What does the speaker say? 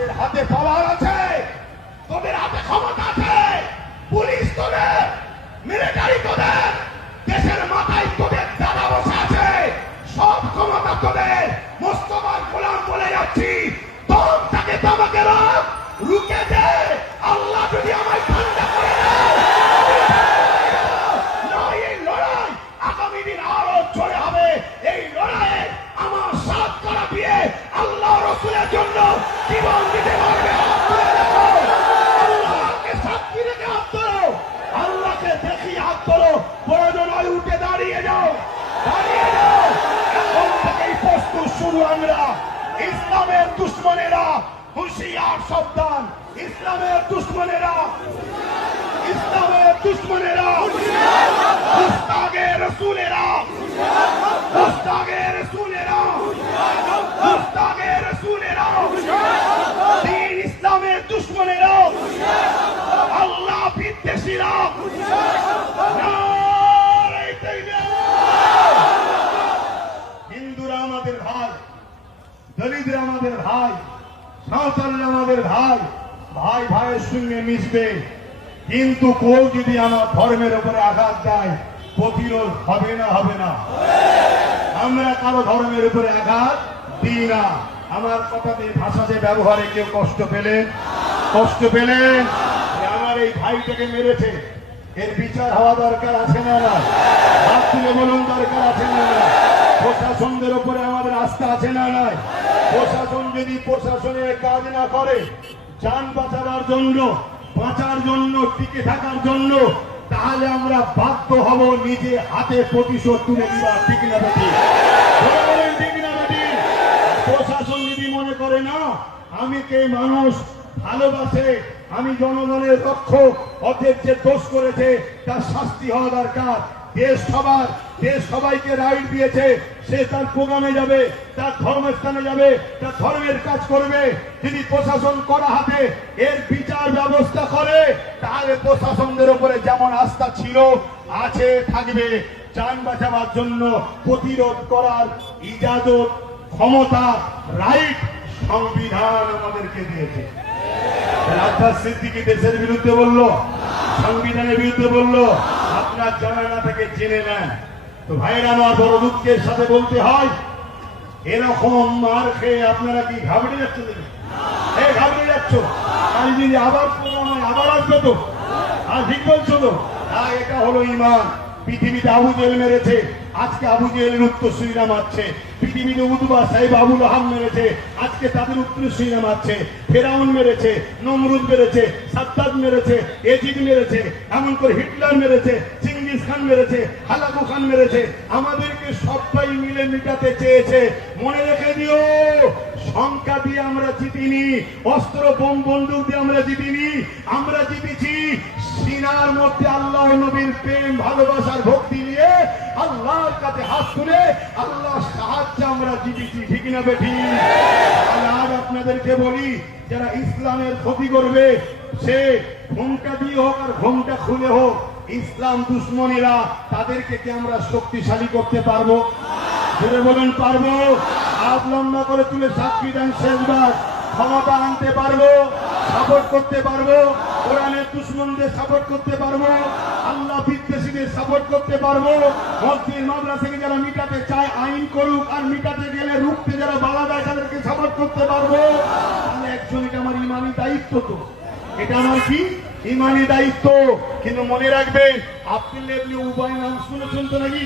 তোদের হাতে পাওয়ার আছে। তোদের হাতে ক্ষমতা আছে। পুলিশ তোদের মিলিটারি তোদের, দেশের মাথায় তোদের দাদা বসে আছে। সব ক্ষমতা তোদের। মোস্তফার গোলাম বলে যাচ্ছি। তখন তাকে তোমাকে রাখ। রুকে আমরা ইসলামের দুশ্মনেরা হুঁশিয়ার সাবধান। ইসলামের দুশ্মনেরা। ইসলামের দুশ্মনেরা। মুস্তাগে রসুলেরা। মুস্তাগে রসুলেরা। মুস্তাগে রসুলেরা। দিন ইসলামের দুশ্মনেরা। আল্লাহ বিদ্বেষীরা নারে তাকবীর। হিন্দুরা আমাদের ভাই দলিতরা আমাদের ভাই সাঁওতালরা আমাদের ভাই ভাই ভাইয়ের সঙ্গে মিশবে। কিন্তু কেউ যদি আমার ধর্মের উপরে আঘাত দেয়, প্রতিরোধ হবে না হবে না। আমরা কারও ধর্মের উপরে আঘাত দিই না। আমার কথাতে ভাষাতে ব্যবহারে কেউ কষ্ট পেলেন কষ্ট পেলেন আমার এই ভাইটাকে মেরেছে। এর বিচার হওয়া দরকার আছে না না বলুন, দরকার আছে না প্রশাসনদের উপরে আমাদের আস্থা আছে না নাই? প্রশাসন যদি প্রশাসনের কাজ না করে, যান বাঁচাবার জন্য, বাঁচার জন্য, টিকে থাকার জন্য, তাহলে আমরা বাধ্য হব নিজে হাতে প্রতিশোধ তুলে দিবার ঠিক না বেটি প্রশাসন যদি মনে করে, না, আমি কে মানুষ, ভালোবাসে, আমি জনগণের রক্ষক অতএব যে দোষ করেছে, তার শাস্তি হওয়া দরকার। দেশ সবার দেশ সবাইকে রাইট দিয়েছে, সে তার প্রোগ্রামে যাবে, তার ধর্মস্থানে যাবে, তার ধর্মের কাজ করবে। প্রশাসন করা হাতে এর বিচার ব্যবস্থা করে প্রশাসনদের উপরে যেমন আস্থা ছিল, আছে, থাকবে। বাঁচাবার জন্য প্রতিরোধ করার ইজাজত, ক্ষমতা, রাইট, সংবিধান আমাদেরকে দিয়েছে। আব্বাস সিদ্দিকি দেশের বিরুদ্ধে বলল, সংবিধানের বিরুদ্ধে বলল আপনার জানা না থেকে নেন। তো ভাইরা আমার বড় দুঃখের সাথে বলতে হয়, এরকম মার খেয়ে আপনারা কি ঘাবড়ে যাচ্ছেন? ঘাবড়ে যাচ্ছ। কাল যদি আবার আবার আসবে তো। আর ঠিক বলছো তো এটা হলো ইমান। পৃথিবীতে আবু জেল মেরেছে, আজকে আবু জেলের মারছে। পৃথিবীতে উদ্বা সাহেব মেরেছে, আজকে তাদের উত্তর উত্তরসূরিরা মারছে। ফেরাউন মেরেছে, নমরুদ মেরেছে সাদ্দাদ মেরেছে, এজিদ মেরেছে, এমন করে হিটলার মেরেছে চিঙ্গিস খান মেরেছে, হালাকু খান মেরেছে, আমাদেরকে সবাই মিলে মিটাতে চেয়েছে। মনে রেখে দিও সংখ্যা দিয়ে আমরা জিতিনি, অস্ত্র, বোম, বন্দুক দিয়ে আমরা জিতিনি, আমরা জিতেছি। সিনার মধ্যে আল্লাহ নবীর প্রেম, ভালোবাসার ভক্তি নিয়ে আল্লাহর কাছে হাত তুলে আল্লাহর সাহায্যে আমরা জিতেছি, ঠিক না বেঠি? আর আপনাদেরকে বলি, যারা ইসলামের ক্ষতি করবে, সে ঘোমটা দিয়ে হোক আর ঘোমটা খুলে হোক। ইসলাম দুশ্মনীরা তাদেরকে কি আমরা শক্তিশালী করতে পারব। বলুন, পারব। হাত লম্বা করে তুলে সাক্ষী দেন শেষবার। ক্ষমতা আনতে পারব সাপোর্ট করতে পারব। কোরআনের দুশ্মনদের সাপোর্ট করতে পারব। আল্লাহ বিদ্বেষীদের সাপোর্ট করতে পারব। মসজিদ, মাদ্রাসাকে যারা মিটাতে চায়, আইন করুক আর মিটাতে গেলে রুখতে যারা বাধা দেয়, তাদেরকে সাপোর্ট করতে পারব। তাহলে একজন এটা আমার ইমানি দায়িত্ব তো। এটা আমার কি? ইমানি দায়িত্ব কিন্তু মনে রাখবেন আপনি উভয় নাম শুনেছেন তো নাকি?